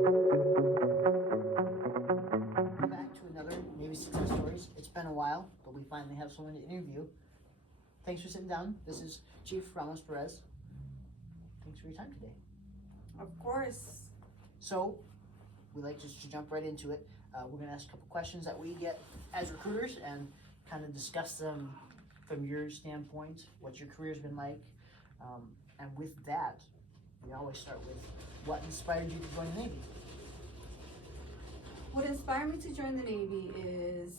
Back to another Navy success stories. It's been a while, but we finally have someone to interview. Thanks for sitting down. This is Chief Ramos-Perez. Thanks for your time today. Of course. So, we like just to jump right into it. We're going to ask a couple questions that we get as recruiters and kind of discuss them from your standpoint, what your career's been like. And with that, we always start with what inspired you to join the Navy? What inspired me to join the Navy is,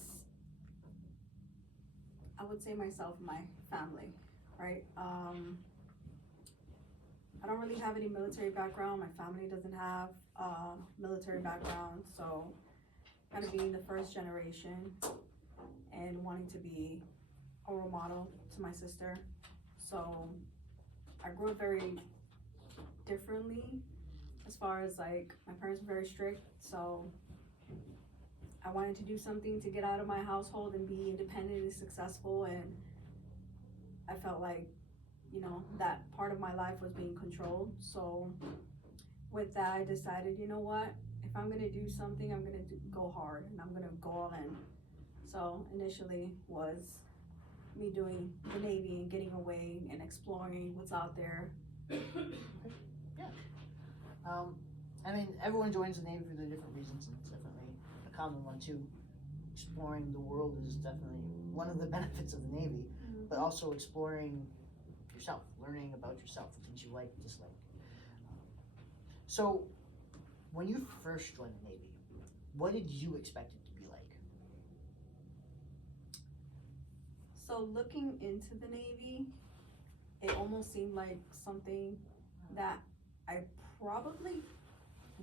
I would say myself and my family, right? I don't really have any military background. My family doesn't have military background. So kind of being the first generation and wanting to be a role model to my sister. So I grew up very differently as far as like my parents were very strict. So I wanted to do something to get out of my household and be independent and successful, and I felt like, you know, that part of my life was being controlled. So with that, I decided, you know what, if I'm gonna do something, I'm gonna go hard and I'm gonna go all in. So initially was me doing the Navy and getting away and exploring what's out there. Yeah. I mean, everyone joins the Navy for their different reasons, and it's definitely a common one too. Exploring the world is definitely one of the benefits of the Navy, but also exploring yourself, learning about yourself, the things you like, dislike. So, when you first joined the Navy, what did you expect it to be like? So looking into the Navy, it almost seemed like something that I probably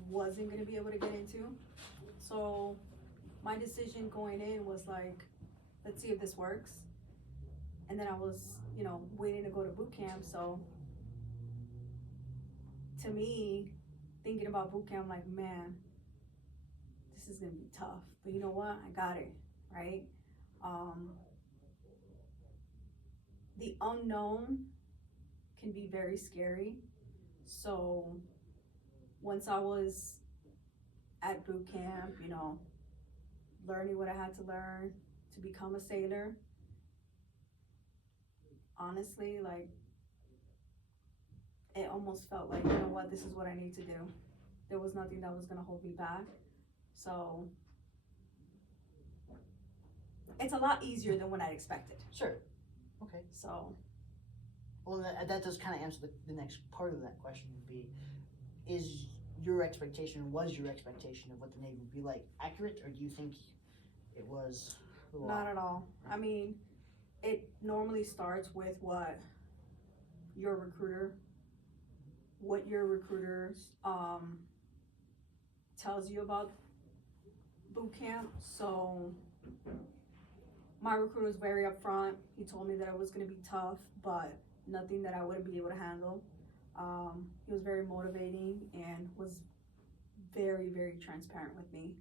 wasn't gonna be able to get into. So my decision going in was like, let's see if this works. And then I was, you know, waiting to go to boot camp. So to me, thinking about boot camp, I'm like, man, this is gonna be tough. But you know what? I got it, right? The unknown can be very scary. So once I was at boot camp, you know, learning what I had to learn to become a sailor, honestly, like, it almost felt like, you know what, this is what I need to do. There was nothing that was gonna hold me back. So it's a lot easier than what I expected. Sure. Okay. So. Well, that does kind of answer the next part of that question would be, was your expectation of what the Navy would be like accurate, or do you think it was a lot? Not at all. I mean, it normally starts with what your recruiter tells you about boot camp. So my recruiter was very upfront. He told me that it was going to be tough, but nothing that I wouldn't be able to handle. He was very motivating and was very, very transparent with me.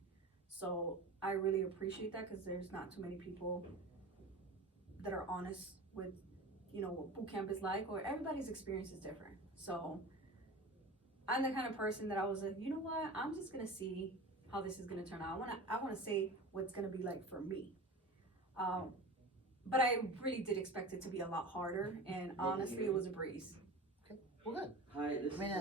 So I really appreciate that, because there's not too many people that are honest with, you know, what boot camp is like, or everybody's experience is different. So I'm the kind of person that I was like, you know what, I'm just gonna see how this is gonna turn out. I wanna say what's gonna be like for me. But I really did expect it to be a lot harder, and honestly, it was a breeze. Okay, well, good. Hi, this I mean,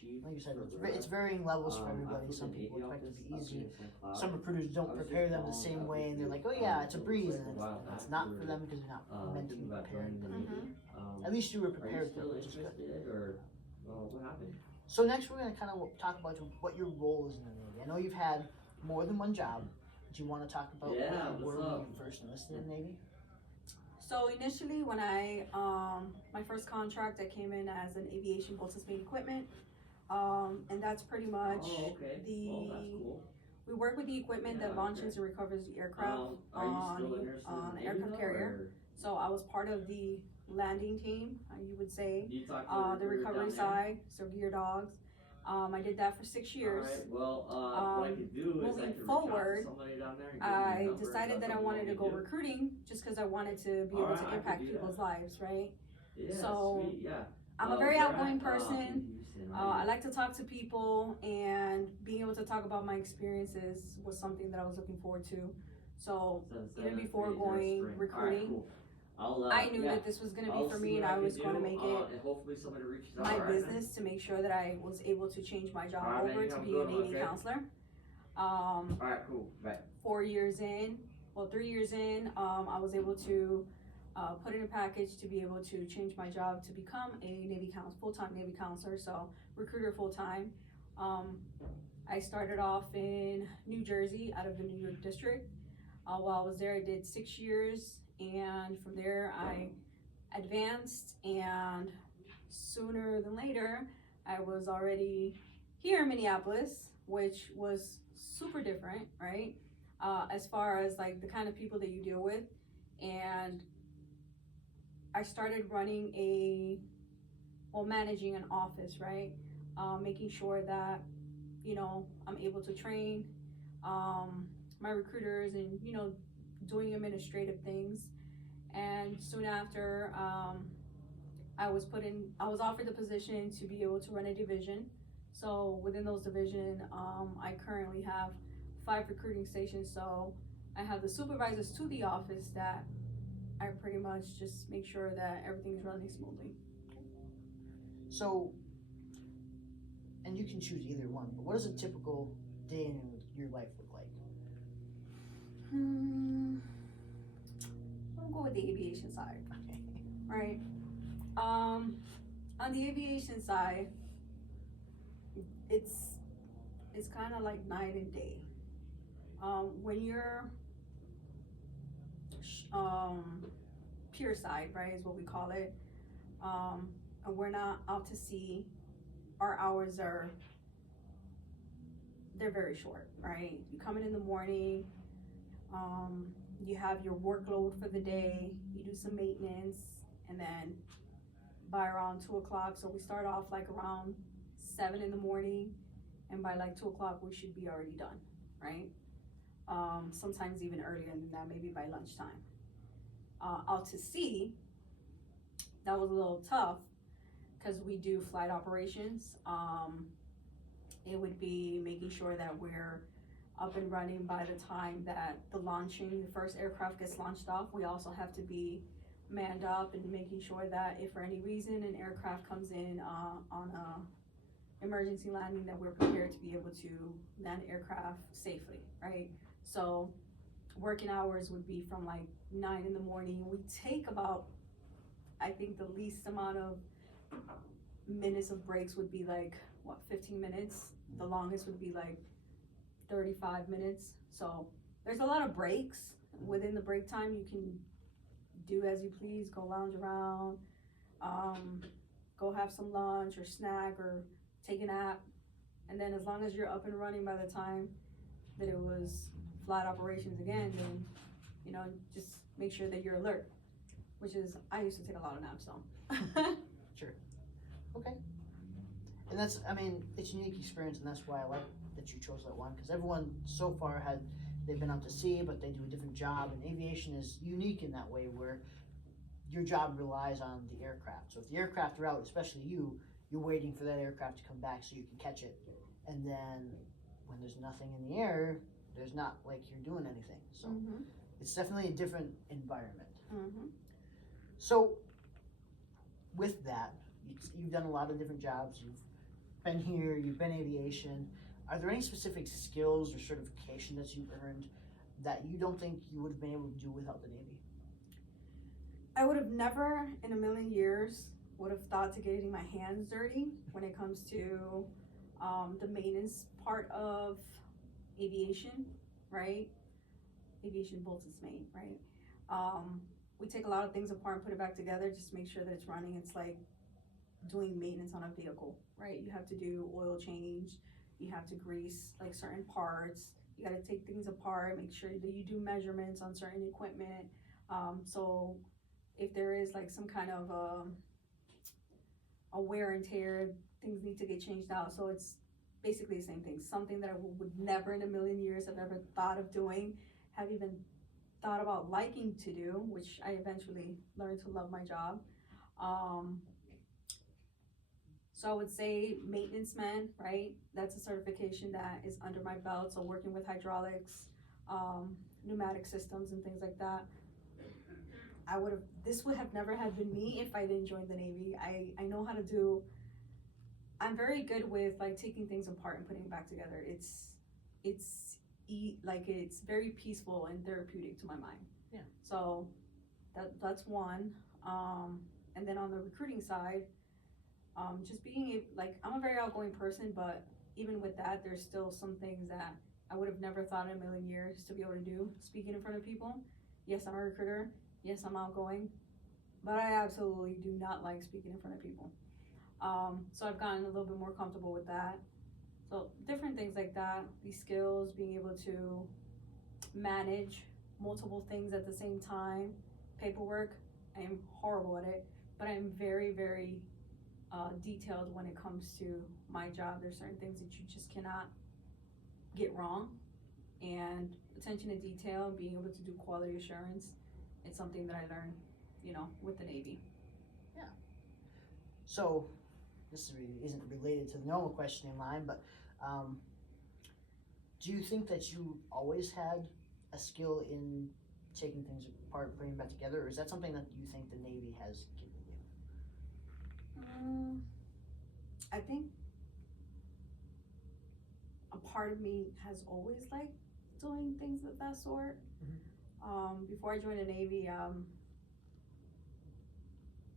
Chief. like you said, it's varying levels for everybody. Some people expect it to be easy. Some recruiters don't prepare them the same way, and they're like, oh yeah, it's a breeze, and it's not for them because they're not meant to be prepared. At least you were prepared for it, which is good. Or what happened? So next we're going to kind of what what your role is in the Navy. I know you've had more than one job. Do you want to talk about what you were when you first enlisted in the Navy? So initially, when my first contract, I came in as an aviation boatswain's mate equipment, and that's pretty much we work with the equipment that launches and recovers the aircraft on an aircraft carrier. So I was part of the landing team, you would say, the recovery side, so gear dogs. I did that for 6 years. What I could do is moving forward, I decided that I wanted to go recruiting just because I wanted to be able to impact people's lives, right? Yeah, so sweet, yeah. I'm a very outgoing person. person, I right? like to talk to people, and being able to talk about my experiences was something that I was looking forward to. So even before going recruiting, cool. I knew that this was going to be for me, and I was going to make it and hopefully somebody reaches out. my Alright, business to make sure that I was able to change my job Alright, man, over you to have a be good an one, AV okay? counselor. Alright, cool. Bye. 4 years in, well, 3 years in, I was able to put in a package to be able to change my job to become a full-time Navy counselor, so recruiter full-time. I started off in New Jersey, out of the New York district. While I was there, I did 6 years, and from there I advanced, and sooner than later, I was already here in Minneapolis, which was super different, right? As far as like the kind of people that you deal with. And I started managing an office, right? Making sure that, I'm able to train my recruiters and, doing administrative things. And soon after, I was offered the position to be able to run a division. So within those division, I currently have 5 recruiting stations. So I have the supervisors to the office that I pretty much just make sure that everything's running smoothly. So, and you can choose either one, but what does a typical day in your life look like? I'll go with the aviation side, Okay. right? On the aviation side, it's kind of like night and day. When you're pure side, right, is what we call it, and we're not out to sea, our hours they're very short, right? You come in the morning, you have your workload for the day, you do some maintenance, and then by around 2 o'clock, so we start off like around 7 in the morning, and by like 2 o'clock we should be already done, right? Sometimes even earlier than that, maybe by lunchtime. Out to sea, that was a little tough because we do flight operations. It would be making sure that we're up and running by the time that the first aircraft gets launched off. We also have to be manned up and making sure that if for any reason an aircraft comes in on a emergency landing, that we're prepared to be able to land aircraft safely, right? So working hours would be from like 9 in the morning. We take about, I think the least amount of minutes of breaks would be like, 15 minutes? The longest would be like 35 minutes. So there's a lot of breaks. Within the break time, you can do as you please, go lounge around, go have some lunch or snack or take a nap. And then as long as you're up and running by the time that it was flight operations again, then, just make sure that you're alert, which is, I used to take a lot of naps, so. Sure. Okay. And that's, it's a unique experience, and that's why I like that you chose that one, because everyone so far they've been out to sea, but they do a different job, and aviation is unique in that way where your job relies on the aircraft. So if the aircraft are out, especially you're waiting for that aircraft to come back so you can catch it. And then when there's nothing in the air, there's not like you're doing anything. So it's definitely a different environment. So with that, you've done a lot of different jobs. You've been here, you've been aviation. Are there any specific skills or certification that you've earned that you don't think you would have been able to do without the Navy? I would have never in a million years would have thought to getting my hands dirty when it comes to the maintenance part of aviation, right? Aviation bolts its main, right? We take a lot of things apart and put it back together just to make sure that it's running. It's like doing maintenance on a vehicle, right? You have to do oil change, you have to grease like certain parts, you got to take things apart, make sure that you do measurements on certain equipment. So if there is like some kind of a wear and tear, things need to get changed out. So it's basically the same thing, something that I would never in a million years have ever thought of doing, have even thought about liking to do, which I eventually learned to love my job. So I would say maintenance man, right? That's a certification that is under my belt. So working with hydraulics, pneumatic systems and things like that. This would have never had been me if I didn't join the Navy. I know how to do, I'm very good with like taking things apart and putting it back together. It's very peaceful and therapeutic to my mind. Yeah. So that's one. And then on the recruiting side, just being I'm a very outgoing person, but even with that, there's still some things that I would have never thought in a million years to be able to do. Speaking in front of people. Yes, I'm a recruiter. Yes, I'm outgoing, but I absolutely do not like speaking in front of people. So I've gotten a little bit more comfortable with that. So different things like that, these skills, being able to manage multiple things at the same time, paperwork, I am horrible at it, but I'm very, very detailed when it comes to my job. There's certain things that you just cannot get wrong, and attention to detail, being able to do quality assurance, it's something that I learned, with the Navy. Yeah. So, this isn't related to the normal questioning line, but do you think that you always had a skill in taking things apart and putting them back together, or is that something that you think the Navy has given you? I think a part of me has always liked doing things of that sort. Before I joined the Navy,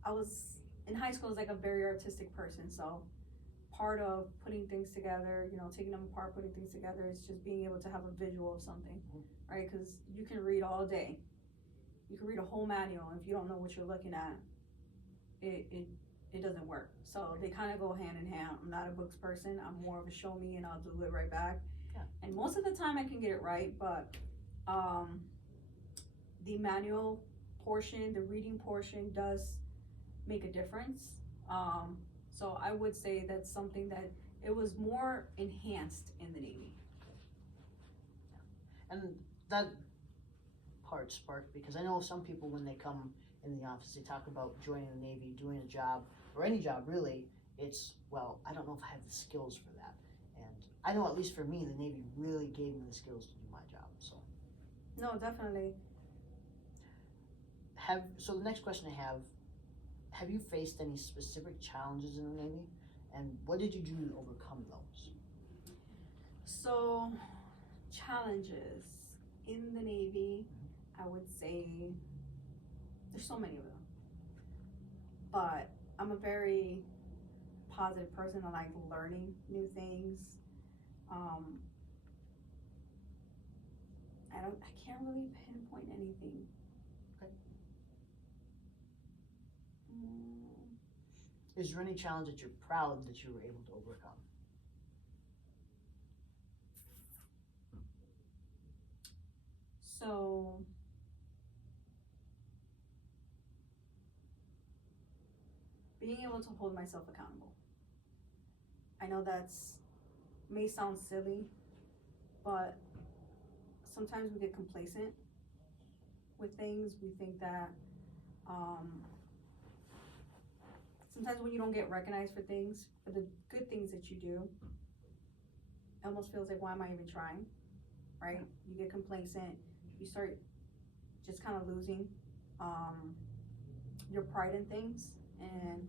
I was in high school. I was like a very artistic person, so part of putting things together, taking them apart, putting things together, is just being able to have a visual of something, right? Because you can read all day, you can read a whole manual. If you don't know what you're looking at, it doesn't work. So they kind of go hand in hand. I'm not a books person. I'm more of a show me and I'll do it right back. Yeah. And most of the time I can get it right, but the manual portion, the reading portion does make a difference. So I would say that's something that it was more enhanced in the Navy. And that part sparked, because I know some people, when they come in the office, they talk about joining the Navy, doing a job, or any job really, it's, well, I don't know if I have the skills for that. And I know, at least for me, the Navy really gave me the skills to do my job, so. No, definitely. So the next question I have you faced any specific challenges in the Navy? And what did you do to overcome those? So, challenges in the Navy, I would say there's so many of them. But I'm a very positive person. I like learning new things. I can't really pinpoint anything. Okay. Is there any challenge that you're proud that you were able to overcome? So, being able to hold myself accountable. I know may sound silly, but sometimes we get complacent with things. We think that sometimes when you don't get recognized for things, for the good things that you do, it almost feels like, why am I even trying, right? You get complacent, you start just kind of losing your pride in things, and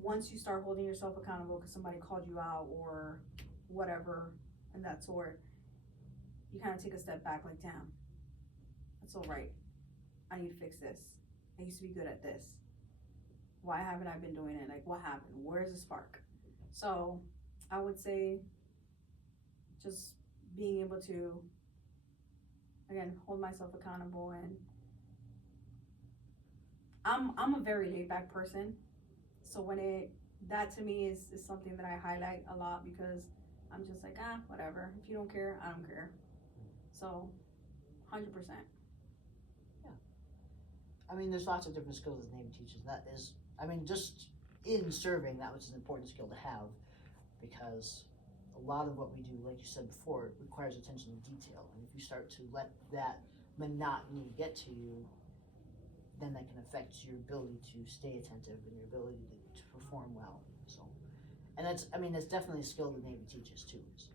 once you start holding yourself accountable because somebody called you out or whatever and that sort, you kind of take a step back, like, damn, that's all right, I need to fix this, I used to be good at this, why haven't I been doing it? Like, what happened? Where's the spark? So I would say just being able to, again, hold myself accountable. And I'm a very laid back person, so that to me is something that I highlight a lot, because I'm just like, whatever, if you don't care, I don't care. So 100%. Yeah, I mean, there's lots of different skills that the Navy teaches. That is, I mean, just in serving, that was an important skill to have, because a lot of what we do, like you said before, requires attention to detail. And if you start to let that monotony get to you, then that can affect your ability to stay attentive and your ability to perform well. So, and that's definitely a skill the Navy teaches too, is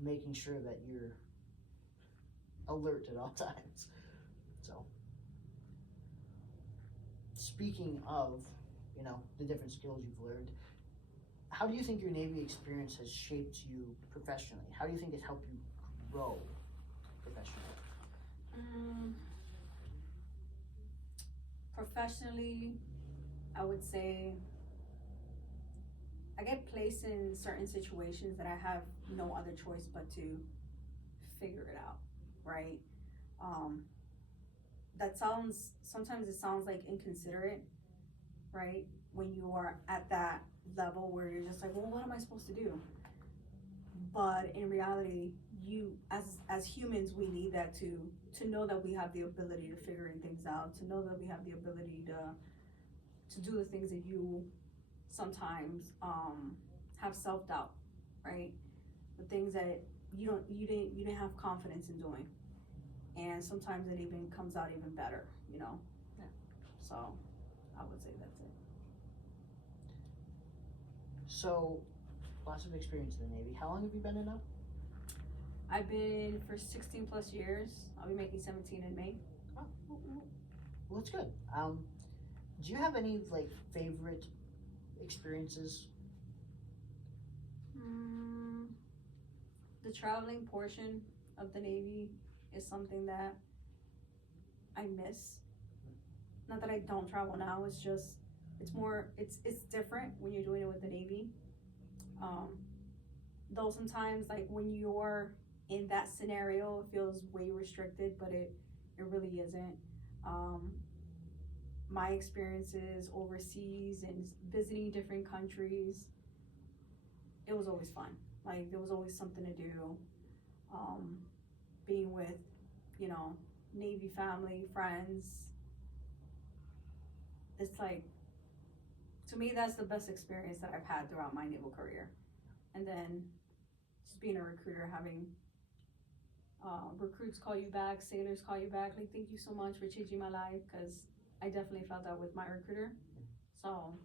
making sure that you're alert at all times. So, speaking of, the different skills you've learned, how do you think your Navy experience has shaped you professionally? How do you think it's helped you grow professionally? Professionally, I would say I get placed in certain situations that I have no other choice but to figure it out, right? Sometimes it sounds like inconsiderate, right? When you are at that level where you're just like, well, what am I supposed to do? But in reality, as humans, we need that to know that we have the ability to figuring things out, to know that we have the ability to do the things that you sometimes have self-doubt, right? The things that you didn't have confidence in doing, and sometimes it even comes out even better, Yeah. So I would say that's it. So, lots of experience in the Navy. How long have you been in now? I've been for 16 plus years. I'll be making 17 in May. Oh, well, that's good. Do you have any favorite experiences? The traveling portion of the Navy is something that I miss. Not that I don't travel now, it's just, it's different when you're doing it with the Navy. Though sometimes when you're in that scenario, it feels way restricted, but it really isn't. My experiences overseas and visiting different countries, it was always fun. There was always something to do. Being with, Navy family, friends. It's to me, that's the best experience that I've had throughout my naval career. And then just being a recruiter, having recruits call you back, sailors call you back, thank you so much for changing my life, because I definitely felt that with my recruiter. So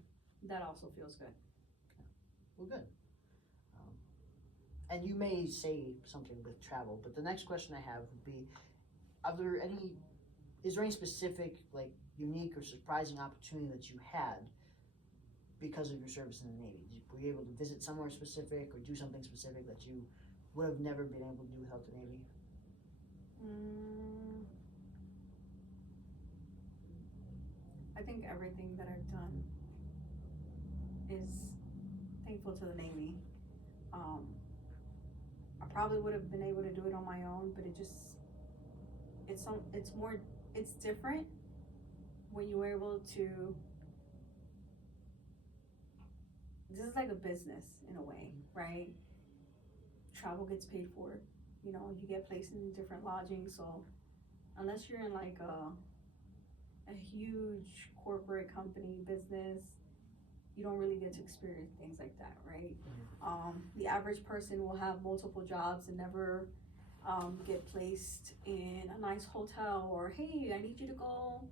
that also feels good. Well, good. And you may say something with travel, but the next question I have would be, is there any specific, unique or surprising opportunity that you had because of your service in the Navy? Were you able to visit somewhere specific or do something specific that you would have never been able to do without the Navy? I think everything that I've done is thankful to the Navy. I probably would have been able to do it on my own, but it's different when you're able to. This is like a business in a way, right? Travel gets paid for. You get placed in different lodgings, so unless you're in a huge corporate company business, you don't really get to experience things like that, right? The average person will have multiple jobs and never get placed in a nice hotel, or hey, I need you to go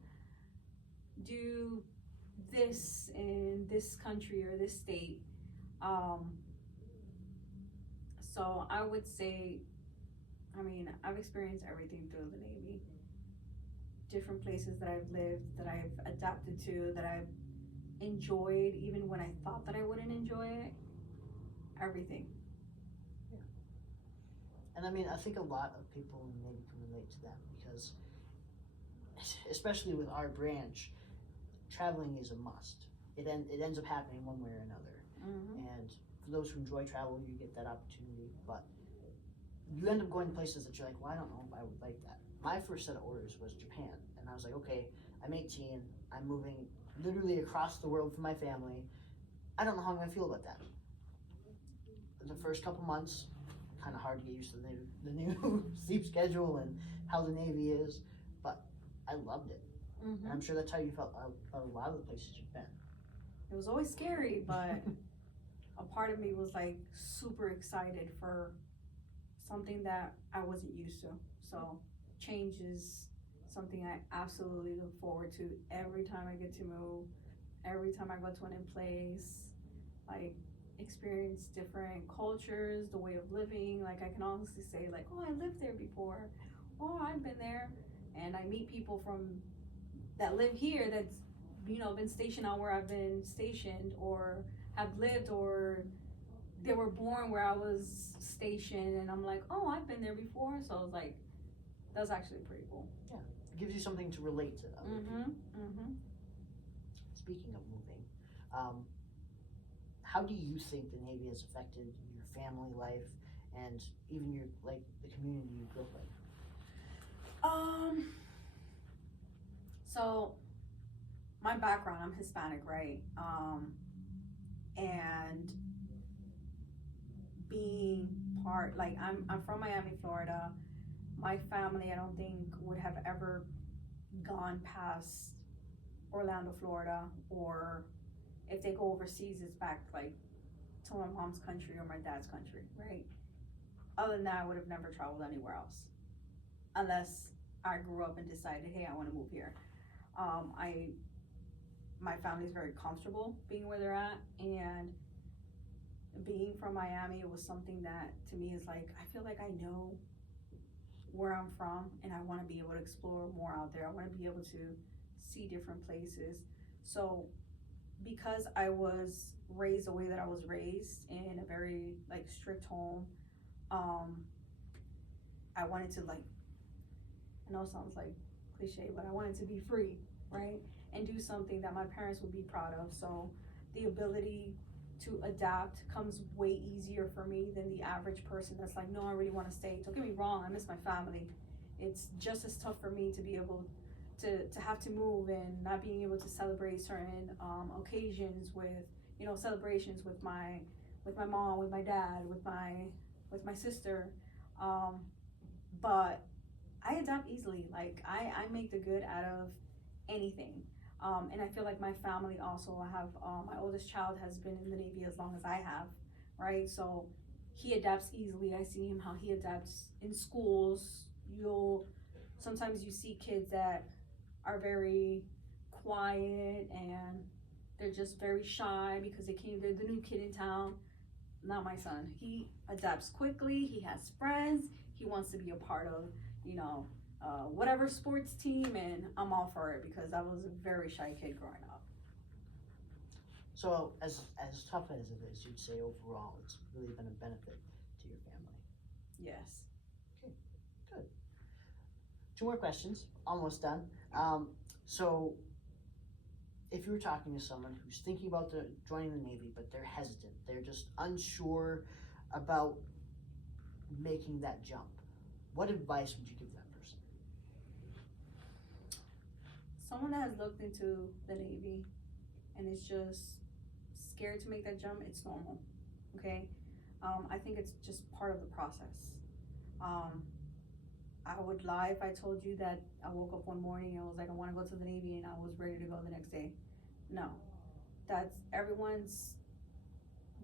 do this in this country or this state. So I would say, I've experienced everything through the Navy. Different places that I've lived, that I've adapted to, that I've enjoyed, even when I thought that I wouldn't enjoy it. Everything. Yeah. And I think a lot of people in the Navy can relate to that, because especially with our branch, traveling is a must. It ends up happening one way or another. And for those who enjoy travel, you get that opportunity, but you end up going to places that you're like, well, I don't know if I would like that. My first set of orders was Japan, and I was like, okay, I'm 18, I'm moving literally across the world from my family. I don't know how I'm gonna feel about that. The first couple months, kind of hard to get used to the new sleep schedule and how the Navy is, but I loved it. And I'm sure that's how you felt about a lot of the places you've been. It was always scary, but a part of me was super excited for something that I wasn't used to. So change is something I absolutely look forward to every time I get to move, every time I go to a new place, like experience different cultures, the way of living. Like I can honestly say like, oh, I lived there before, oh, I've been there, and I meet people from that live here that's been stationed out where I've been stationed, or have lived, or they were born where I was stationed, and I'm like, oh, I've been there before. So I was like, that's actually pretty cool. Yeah, it gives you something to relate to other people. Speaking of moving, how do you think the Navy has affected your family life and even your the community you grew up in? So my background, I'm Hispanic, right? And being part, like I'm from Miami, Florida. My family, I don't think would have ever gone past Orlando, Florida, or if they go overseas, it's back like to my mom's country or my dad's country, right? Other than that, I would have never traveled anywhere else, unless I grew up and decided, hey, I want to move here. My family's very comfortable being where they're at, and being from Miami, it was something that to me is like, I feel like I know where I'm from, and I want to be able to explore more out there. I want to be able to see different places. So because I was raised the way that I was raised in a very like strict home, I wanted to, like, I know it sounds like cliche, but I wanted to be free, right? And do something that my parents would be proud of. So the ability to adapt comes way easier for me than the average person that's like, no, I really want to stay. Don't get me wrong, I miss my family. It's just as tough for me to be able to have to move and not being able to celebrate certain occasions with, celebrations with my mom, with my dad, with my sister. But I adapt easily. Like I make the good out of anything. And I feel like my family also, I have, my oldest child has been in the Navy as long as I have, right? So he adapts easily. I see him, how he adapts in schools. Sometimes you see kids that are very quiet and they're just very shy because they're the new kid in town. Not my son. He adapts quickly. He has friends. He wants to be a part of, whatever sports team, and I'm all for it because I was a very shy kid growing up. So as tough as it is, you'd say overall it's really been a benefit to your family. Yes. Okay, good. 2 more questions, almost done. So if you were talking to someone who's thinking about joining the Navy, but they're hesitant, they're just unsure about making that jump, what advice would you give that person? Someone that has looked into the Navy and is just scared to make that jump, it's normal, okay? I think it's just part of the process. I would lie if I told you that I woke up one morning and I was like, I want to go to the Navy, and I was ready to go the next day. No, that's everyone's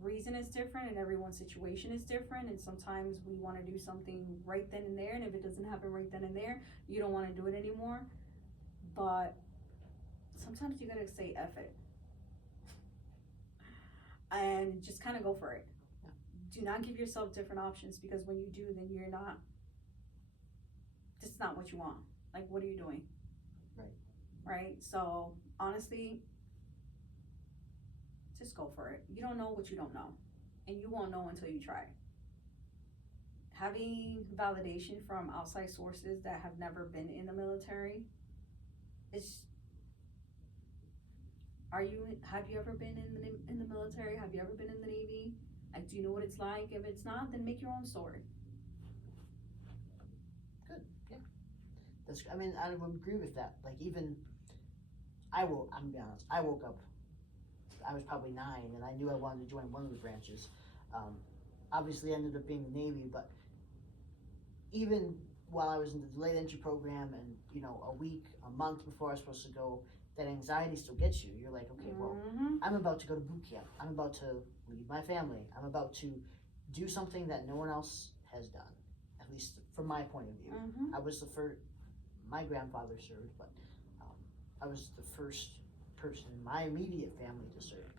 reason is different and everyone's situation is different, and sometimes we want to do something right then and there, and if it doesn't happen right then and there, you don't want to do it anymore. But sometimes you gotta say F it and just kind of go for it. Yeah. Do not give yourself different options, because when you do, then this is not what you want. Like, what are you doing? Right? So honestly, just go for it. You don't know what you don't know, and you won't know until you try. Having validation from outside sources that have never been in the military have you ever been in the military? Have you ever been in the Navy? Like, do you know what it's like? If it's not, then make your own story. Good, yeah. I would agree with that. Like, even, I'm gonna be honest, I woke up, I was probably 9, and I knew I wanted to join one of the branches. Obviously ended up being the Navy, but even while I was in the delayed entry program and, a week, a month before I was supposed to go, that anxiety still gets you. You're like, okay, well, I'm about to go to boot camp. I'm about to leave my family. I'm about to do something that no one else has done, at least from my point of view. I was the first, my grandfather served, but I was the first person in my immediate family to serve.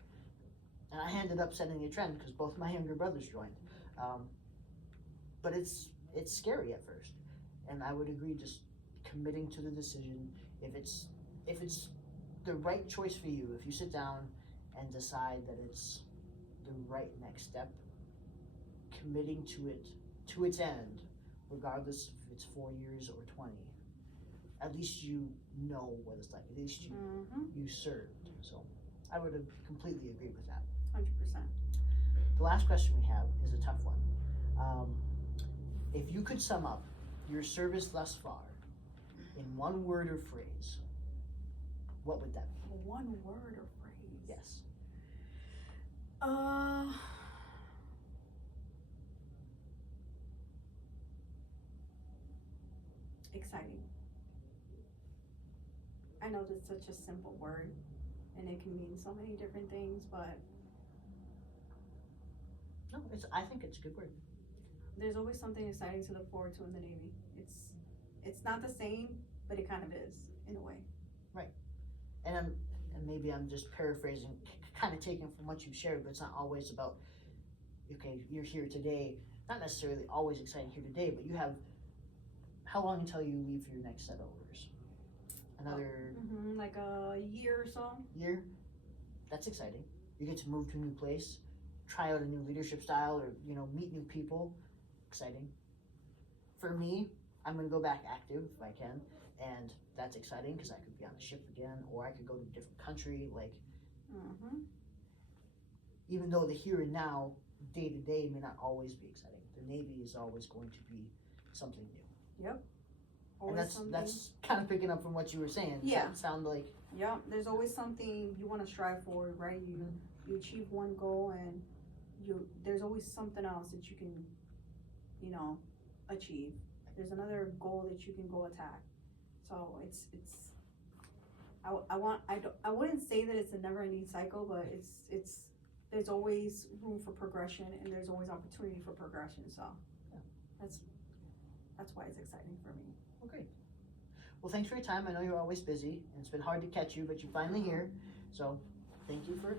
And I ended up setting a trend because both my younger brothers joined. But it's scary at first, and I would agree just committing to the decision. If it's the right choice for you, if you sit down and decide that it's the right next step, committing to it to its end, regardless if it's 4 years or 20, at least you know what it's like. At least you served. So I would completely agree with that. 100%. The last question we have is a tough one. If you could sum up your service thus far in one word or phrase, what would that be? One word or phrase? Yes. Exciting. I know that's such a simple word, and it can mean so many different things, but No, I think it's a good word. there's always something exciting to look forward to in the Navy. It's not the same, but it kind of is in a way. And maybe I'm just paraphrasing, kind of taken from what you've shared, but it's not always about, okay, you're here today, not necessarily always exciting here today, but you have, how long until you leave for your next set of orders? Another Like a year or so. year? That's exciting. You get to move to a new place, try out a new leadership style, or, meet new people. Exciting. For me, I'm gonna go back active if I can, and that's exciting because I could be on a ship again, or I could go to a different country. Like, even though the here and now, day to day, may not always be exciting, the Navy is always going to be something new. Yep. And Always that's kind of picking up from what you were saying. Does Yeah. that sound like? Yeah, there's always something you want to strive for, right? You achieve one goal, and there's always something else that you can, achieve. There's another goal that you can go attack. So I wouldn't say that it's a never-ending cycle, but there's always room for progression, and there's always opportunity for progression. So that's why it's exciting for me. Okay. Well, thanks for your time. I know you're always busy, and it's been hard to catch you, but you're finally here. So, thank you for